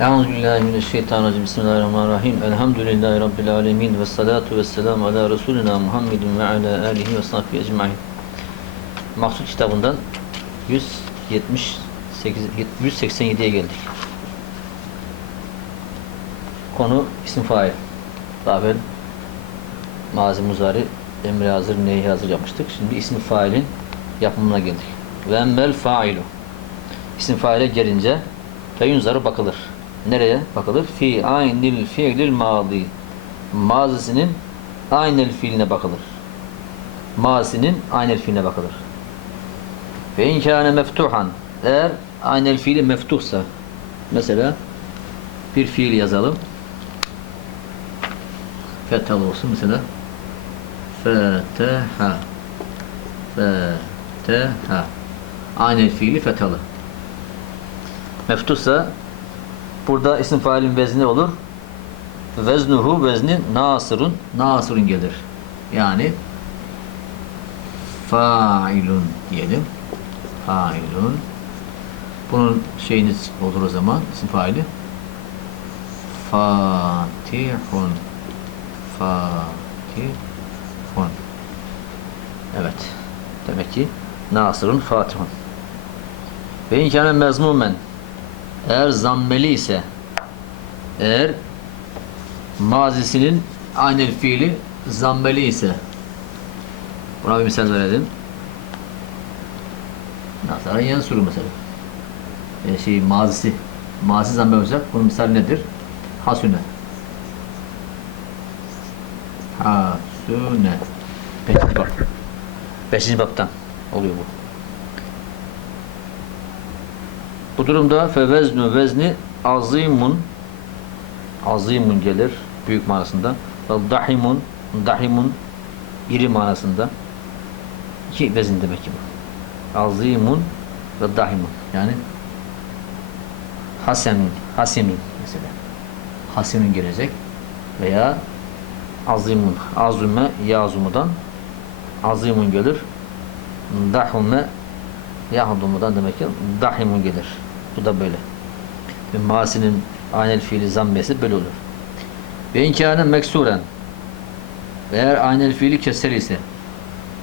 Euzubillahimineşşeytanirracim. Bismillahirrahmanirrahim. Elhamdülillahi Rabbil alemin. Ve salatu ve selamu ala Resulina Muhammedin ve ala alihi ve sahbihi ecmain. Maksud kitabından 178, 187'ye geldik. Konu isim fail. Daha evvel mazi muzari emri hazır neyi hazır yapmıştık. Şimdi isim failin yapımına geldik. Ve emmel failu. İsim faile gelince feyunzarı bakılır. Nereye bakılır? Fi aynil fiilil madi. Mazisinin aynel fiiline bakılır. Mazisinin aynel fiiline bakılır. Ve in kâne meftuhan. Eğer aynel fiili meftuhsa mesela bir fiil yazalım. Fethalı olsun mesela. Feteha. Feteha. Aynel fiili fethalı. Meftuhsa burada isim failin vezni olur. Veznuhu vezni nasırun. Nasırun gelir. Yani failun diyelim. Failun. Bunun şeyiniz olur o zaman isim faili. Fatihun. Fatihun. Evet. Demek ki Nasırun Fatihun. Ve inkâne mezmumen eğer zammeli ise eğer mazisinin aynı fiili zammeli ise buna bir misal verelim. Nasara yansuru mesela. E şey mazisi mazi zammeli olacak. Bunun misal nedir? Hasune. Hasune. Beşinci bab. Beşinci babtan oluyor bu. Bu durumda feveznu vezni azimun azimun gelir büyük manasında. Dahimun dahimun iri manasında. İki vezin demek ki bu. Azimun ve dahimun. Yani hasenun, hasenun mesela. Hasenun gelecek veya azimun, azume, yazumudan azimun gelir. Dahume yahdumudan demek ki dahimun gelir. Bu da böyle. Ve masinin aynel fiili zammesi böyle olur. Ve inkâne meksuren eğer aynel fiili keser ise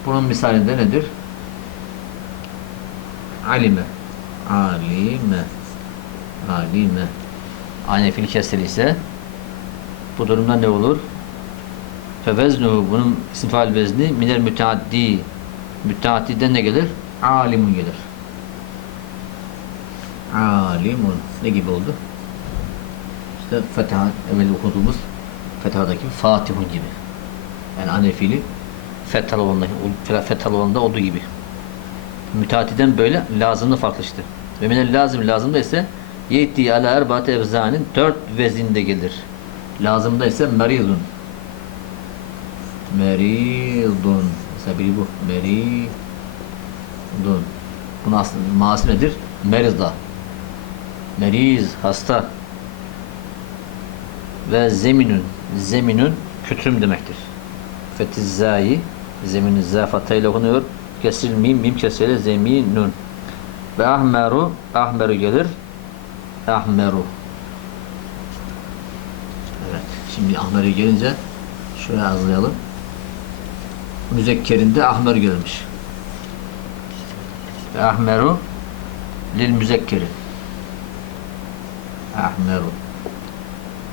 bunun misalinde nedir? Alime alime alime aynel fiili keser ise bu durumda ne olur? Feveznuhu bunun isim fail vezni minel müteaddi müteaddiden ne gelir? Alimun gelir. Alimun. Ne gibi oldu? İşte Fatiha, evvel okuduğumuz Fatiha'daki Fatihun gibi. Yani anne fiili fethalı olanda, fethalı olanda olduğu gibi. Müteatiden böyle lazımlı farklı işte. Ve minel lazım lazımda ise yetti ala erbat evzanin dört vezinde gelir. Lazımda ise meridun. Meridun. Mesela biri bu. Meridun. Bunun aslında manası nedir? Merizda. Meriz, hasta. Ve zeminün. Zeminün kütüm demektir. Fetizzai zeminin zafatayla okunuyor. Kesil mim, mim kesile zeminün. Ve ahmeru, ahmeru gelir. Ahmeru. Evet. Şimdi ahmeru gelince şöyle yazlayalım. Müzekkerinde ahmer gelmiş. Ve ahmeru lil müzekkeri. Ahmeru.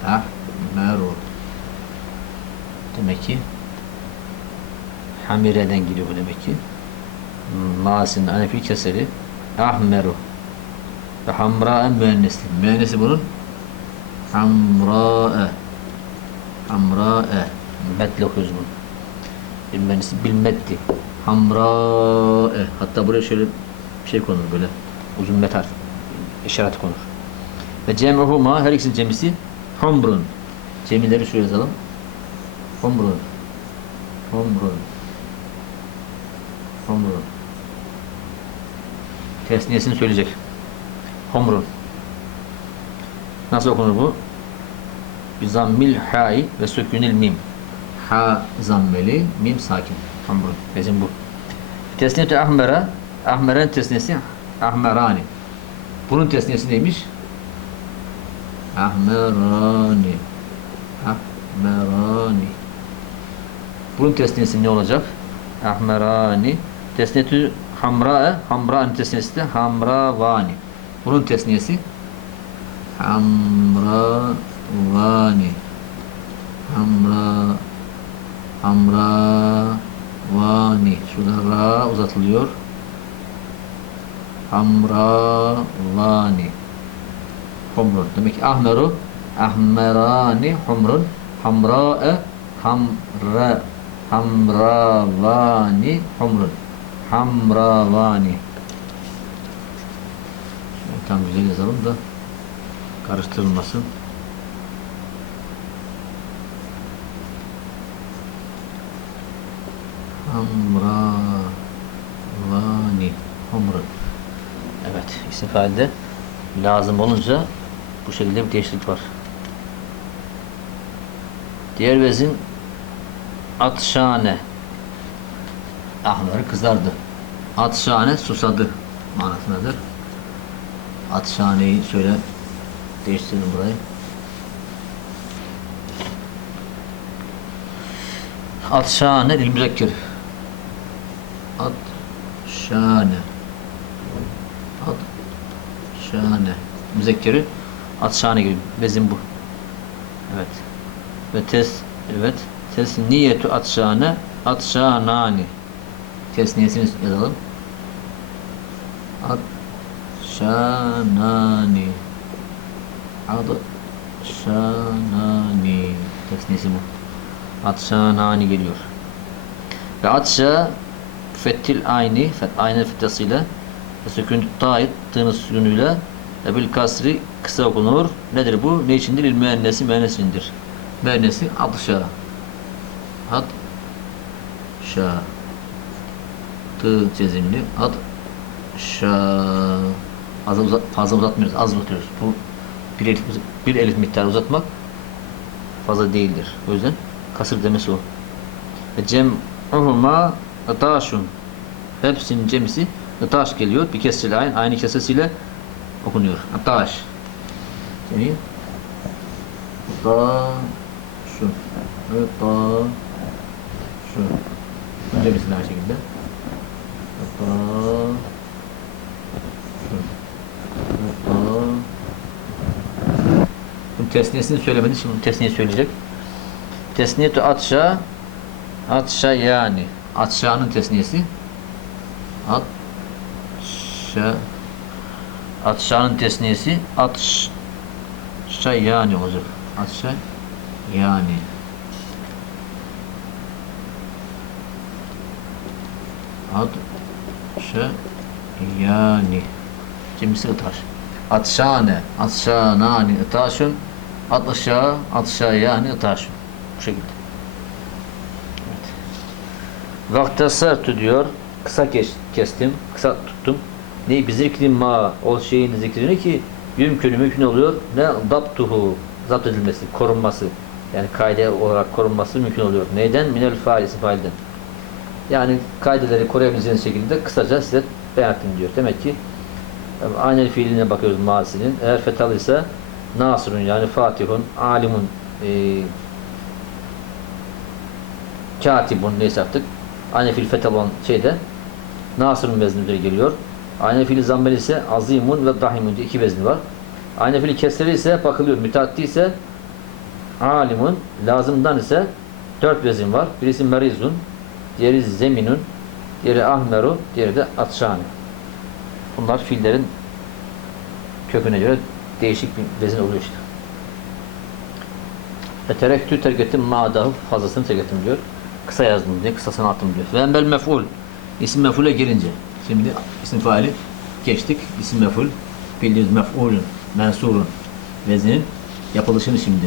Ahmeru. Demek ki Hamire'den geliyor bu demek ki. Masinin anefi keseri Ahmeru. Ve hamra'e müennesi. Müennesi bunun hamra'e. Hamra'e. Metle okuyoruz bunu. Bir müennesi bilmetti. Hamra'e. Hatta buraya şöyle bir şey konur böyle. Uzun met harf. İşaret konur. Ve cem'uhuma her ikisinin cemisi humrun. Cemileri şuraya yazalım. Humrun. Humrun. Humrun. Tesniyesini söyleyecek. Humrun. Nasıl okunur bu? Bizammil ha'i ve sükünil mim. Ha zammeli, mim sakin. Humrun. Bizim bu. Tesniyeti ahmera. Ahmeren tesniyesi ahmerani. Bunun tesniyesi neymiş? Ahmerani. Ahmerani. Bunun tesniyesi ne olacak? Ahmerani. Tesniyetü hamra'e. Hamra'nın tesniyesi de hamravani. Bunun tesniyesi hamravani. Hamra hamravani. Şurada ra uzatılıyor. Hamravani. Humrun. Demek ki ahmeru ahmerani humrun hamra'e hamra hamravani humrun hamravani tam güzel yazalım da karıştırılmasın. Hamravani humrun Evet, isim failde lazım olunca bu şekilde bir değişiklik var. Diğer vezin atşane ahları kızardı. Atşane susadı manasındadır. Atşaneyi şöyle değiştirelim burayı. Atşane dil müzekker. Atşane. At şahane. Müzekkeri atşane gibi. Vezin bu. Evet. Ve tes evet. Tesniyetü atşane atşanani. Tesniyesini yazalım. Atşanani. Adı şanani. Tesniyesi bu. Atşanani geliyor. Ve atşa fettil ayni, fet, aynen fettasıyla ve sükun ta'id tığın sükunuyla bil kasri kısa okunur. Nedir bu? Ne içindir? İl müennesi müennes içindir. Müennesi adşa. Ad şa. Tığ cezimli. Ad şa. Az uzat, fazla uzatmıyoruz. Az uzatıyoruz. Bu bir elif, bir elif miktarı uzatmak fazla değildir. O yüzden kasır demesi o. Ve cem'uhuma ataşun. Hepsinin cemisi Taş geliyor. Bir kesreli aynı, aynı okunuyor. Taş. Yani ta şu ve ta şu. Önce bir aynı şekilde. Ta şu ve ta Bunun tesniyesini söylemedi. Şimdi bunun tesniye söyleyecek. Tesniyetü atşa atşa yani. Atşa'nın tesniyesi at Atşa Atşa'nın tesniyesi Atşa yani olacak. Atşa yani. Atşa yani. Cimsi ıtaş. Atşane. Atşanani ıtaşun. Atşa. Atşa yani ıtaşun. Bu şekilde. Evet. Vaktasartu diyor. Kısa kes, kestim. Kısa. Ne bizikrin ma o şeyin zikrini ki mümkün mümkün oluyor. Ne daptuhu zapt edilmesi, korunması. Yani kaide olarak korunması mümkün oluyor. Neyden? Minel failisi failden. Yani kaideleri koruyabileceğiniz şekilde kısaca size beyan diyor. Demek ki aynel fiiline bakıyoruz mazinin. Eğer fetalı ise nasırun yani fatihun, alimun e, katibun neyse artık aynı fiil fetalı olan şeyde nasırun vezninde geliyor. Aynı fiili zammeli ise azimun ve dahimun diye iki vezni var. Aynı fiili kesreli ise bakılıyor. Müteaddi ise alimun, lazımdan ise dört vezin var. Birisi merizun, diğeri zeminun, diğeri ahmeru, diğeri de atşani. Bunlar fiillerin köküne göre değişik bir vezin oluyor işte. Ve terektü terk ettim ma'dahu fazlasını terk ettim diyor. Kısa yazdım diye kısasını attım diyor. Ve embel mef'ul isim mef'ule gelince Şimdi isim faili geçtik. İsim mef'ul. Bildiğiniz mef'ulun, mensurun vezinin yapılışını şimdi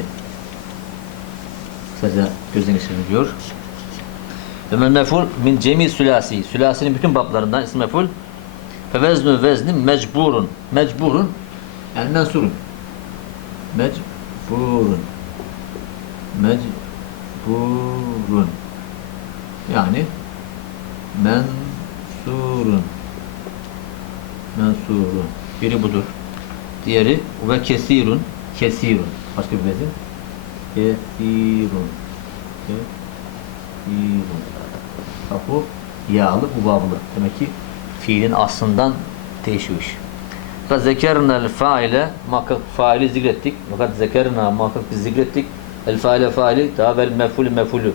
kısaca gözden geçirelim diyor. Ve mef'ul min cemi sülasi. Sülasinin bütün bablarından isim mef'ul. Fe veznu vezni mecburun. Mecburun yani mensurun. Mecburun. Mecburun. Yani mensurun. Mensurun. Biri budur. Diğeri ve kesirun. Kesirun. Başka bir vezin. Kesirun. Kesirun. Bak bu yağlı, bu bablı. Demek ki fiilin aslından değişiyor iş. Fakat zekerna el faile muhakkak faili zikrettik. Fakat zekerna muhakkak biz zikrettik. El faile faili daha vel mefulü mefulü.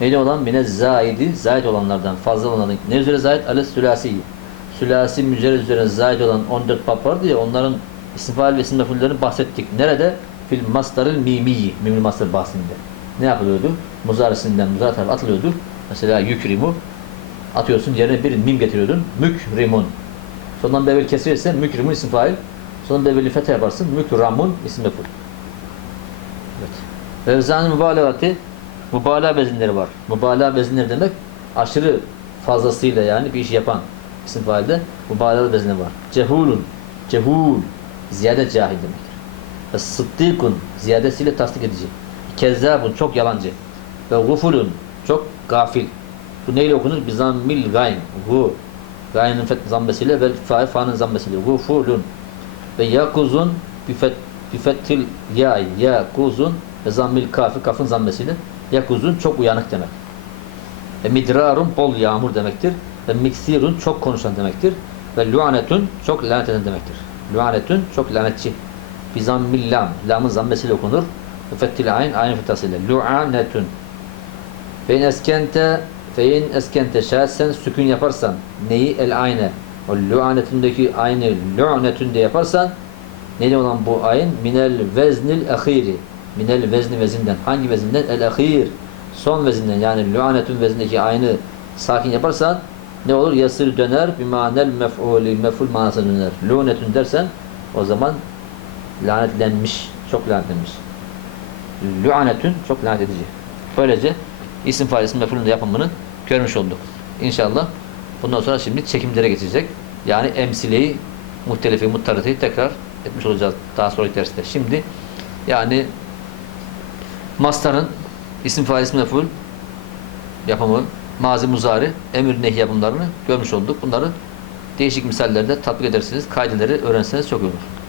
Neydi olan? Mine zaidi, zayid olanlardan, fazla olanlardan. Ne üzere zayid? Ale sülasi. Sülasi mücerred üzerine zayid olan 14 bab vardı ya, onların isim fail ve isim mefullerini bahsettik. Nerede? Fil mastaril mimiyi, mimli mastar bahsinde. Ne yapılıyordu? Muzarisinden muzar tarafı atılıyordu. Mesela yükrimu, atıyorsun yerine bir mim getiriyordun. Mükrimun. Sondan beveli kesirirse mükrimun isim fail. Sondan beveli fethe yaparsın. Mükramun isim meful. Evet. Evzan-ı mübalağati mübalağa bezinleri var. Mübalağa bezinleri demek aşırı fazlasıyla yani bir iş yapan isim failde mübalağa bezinleri var. Cehulun, cehul, ziyade cahil demektir. Ve sıddikun, ziyadesiyle tasdik edici. Kezzabun, çok yalancı. Ve gufulun, çok gafil. Bu neyle okunur? Bizammil gayn. Gu. Gaynın fet zammesiyle ve fail fa'nın zammesiyle. Gufulun. Ve yakuzun bifet, bifettil ya yakuzun ve zammil kafi kafın zammesiyle. Yakuzun çok uyanık demek. Ve midrarun bol yağmur demektir. Ve miksirun çok konuşan demektir. Ve luanetun çok lanet eden demektir. Luanetun çok lanetçi. Bizammil lam. Lamın zammesiyle okunur. Ve fettil ayn. Ayın fetasıyla. Luanetun. Fein eskente fein eskente şayet sen sükun yaparsan neyi el ayne o lu'anetindeki aynı lu'netünde yaparsan neydi olan bu ayın minel veznil ahiri minel vezni vezinden. Hangi vezinden? El ahir. Son vezinden. Yani lu'anetün vezindeki aynı sakin yaparsan ne olur? Yasır döner. Bimanel mef'uli mef'ul manasına döner. Lu'netün dersen o zaman lanetlenmiş çok lanetlenmiş. Lu'anetün çok lanet edici. Böylece isim fail isim mef'ulün de yapımını görmüş olduk. İnşallah bundan sonra şimdi çekimlere geçecek. Yani emsileyi, muhtelifi, muttarıtıyı tekrar etmiş olacağız daha sonraki derste. Şimdi yani mastarın isim fail isim mef'ul yapımı, mazi muzari, emir nehi yapımlarını görmüş olduk. Bunları değişik misallerde tatbik edersiniz. Kaideleri öğrenseniz çok iyi olur.